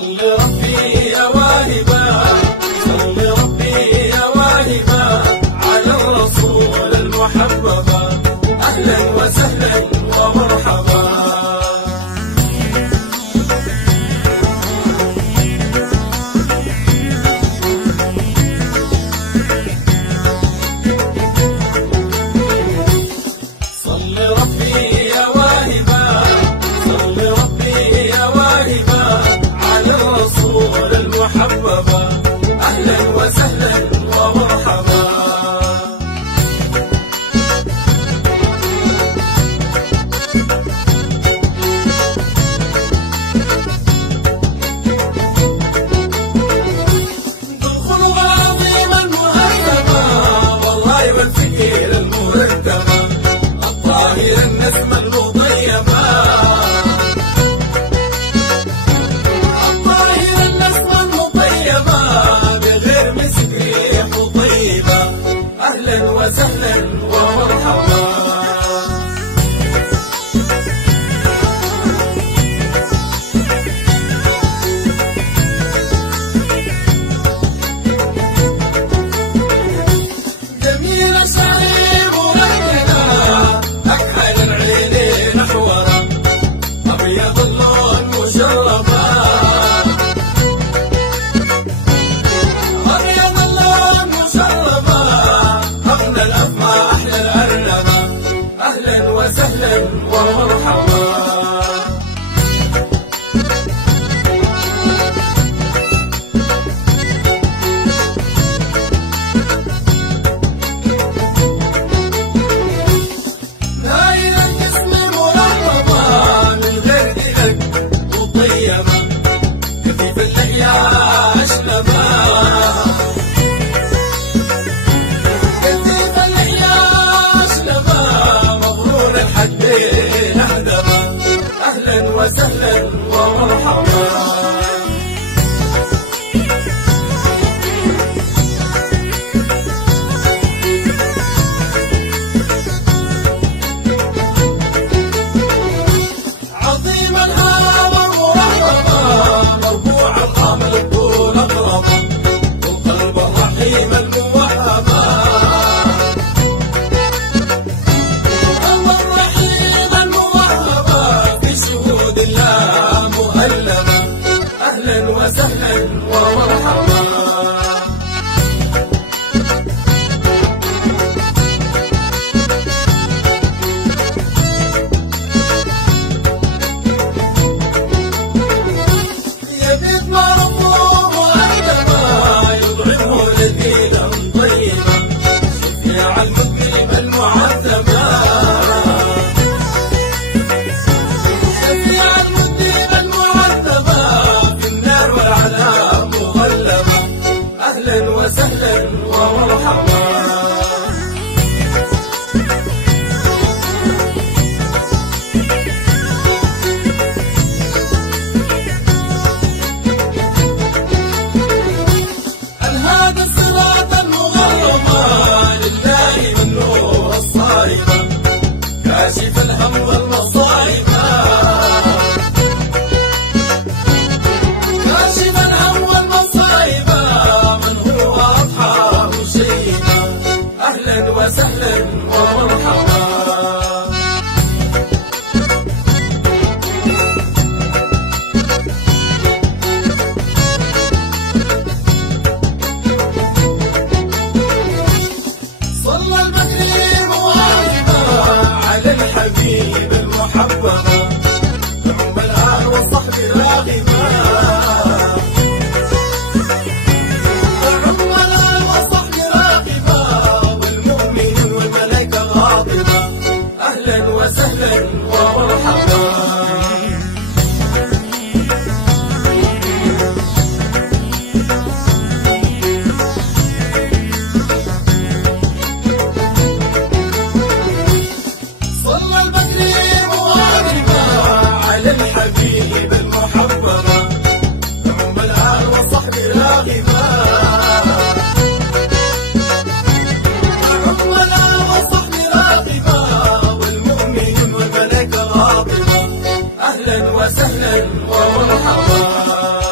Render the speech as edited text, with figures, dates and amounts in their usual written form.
صل ربي يا واهبا، صل ربي يا واهبا على الرسول المحببا، أهلا وسهلا ومرحبا. صل ربي يا واهبا، صل ربي يا واهبا على الرسول المحببا، أهلا وسهلا ومرحبا. بالخلق العظيم المهذبا والله والفكر المرتبا، الطاهر النسمة المطيبة، الطاهر النسمة المطيبة بغير مسك ريح طيبة، أهلا وسهلا ومرحبا. جميل شعيب ولدنا أكحل العينين أحورا، أبيض اللون مشربا، أبيض اللون مشربا، أغنى الأفمى أحلى الأرنبة، أهلا وسهلا ومرحبا. نايل الجسم مرحبا من غير دلك وطيبة، كفيف اللحية أشنبا، كفيف اللحية أشنبا، مغرور الحدين أهدبا، أهلا وسهلا ومرحبا. عظيم الهوى مرحبا، مربوع القمر الطول أقربا، والقلب الرحيم الموهبا، القلب الرحيم الموهبا، في شهود الله مؤلبا، أهلا وسهلا ومرحبا. يبيت مرفوع وأدبا يطعمه لذيذا طيبا، شفيع المكرم المعذبا، شفيع المكرم المعذبا، في النار والعذاب مغلبا، أهلا وسهلا ومرحبا. الهادى الصراط المغربا لله من نور الصائبة، كاشف الهم والمصائبة، كاشف الهم والمصائبة، من هو أضحى مشيبة، أهلا وسهلا ومرحبا. صلى المكرم واهبا على الحبيب المحببا، نعم الآل والصحب راغبا، نعم الآل والصحب راغبا، والمؤمنين والملائكة غاضبا، أهلا وسهلا ومرحبا. صلى المكرم واهبا على الحبيب المحببا، نعم الآل والصحب راغبا، نعم الآل والصحب راغبا، والمؤمنين والملائكة غاضبا، أهلا وسهلا ومرحبا.